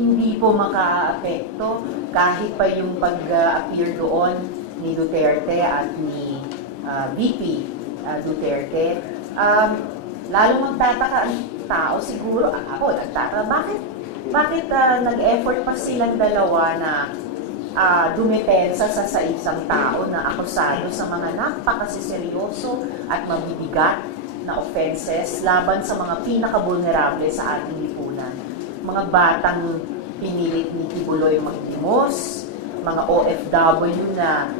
hindi po makaapekto kahit pa yung pag-appear doon ni Duterte at ni ah, VP ah, Duterte. Um, lalo magtataka ang tao siguro, a- ako nagtaka, bakit bakit ah, nag-effort pa silang dalawa na ah, dumepensa sa sa isang tao na akusado sa mga napakasiseryoso at mabibigat na offenses laban sa mga pinaka-vulnerable sa ating lipunan. Mga batang pinilit ni Tibuloy maglimos, mga OFW na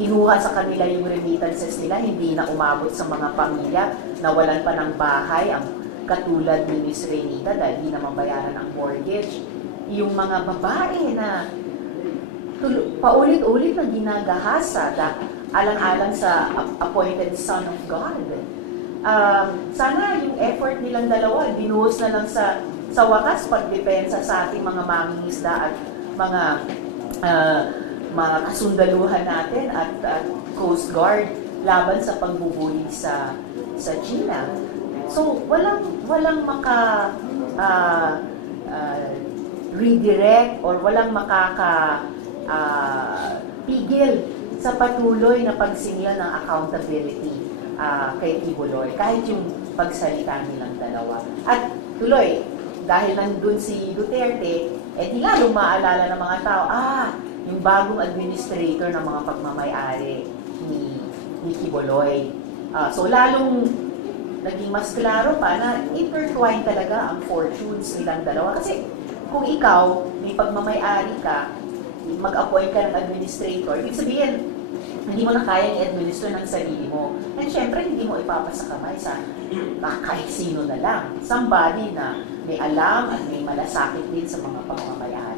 kinuha sa kanila yung remittances nila, hindi na umabot sa mga pamilya na walan pa ng bahay, ang katulad ni Miss Renita dahil hindi na mabayaran ang mortgage. Yung mga babae na tul- paulit-ulit na ginagahasa alang-alang sa ap- appointed son of God. Um, sana yung effort nilang dalawa, binuhos na lang sa sa wakas pagdepensa sa ating mga mangingisda at mga ah, mga kasundaluhan natin at, at Coast Guard laban sa pagbubuli sa sa China. So walang walang maka ah, ah, redirect or walang makaka ah, pigil sa patuloy na pagsingil ng accountability ah, kay Kibuloy, kahit yung pagsalita nilang dalawa. At tuloy, dahil nandun si Duterte, eh di lalo maalala ng mga tao, ah, yung bagong administrator ng mga pagmamayari ni, ni Kibuloy. Ah, so lalong naging mas klaro pa na intertwine talaga ang fortunes nilang dalawa. Kasi kung ikaw, may pagmamayari ka, mag-appoint ka ng administrator, ibig sabihin, hindi mo na kayang i-administer ng sarili mo. And syempre, hindi mo ipapasa kamay sa na kahit sino na lang. Somebody na may alam at may malasakit din sa mga pagmamayari.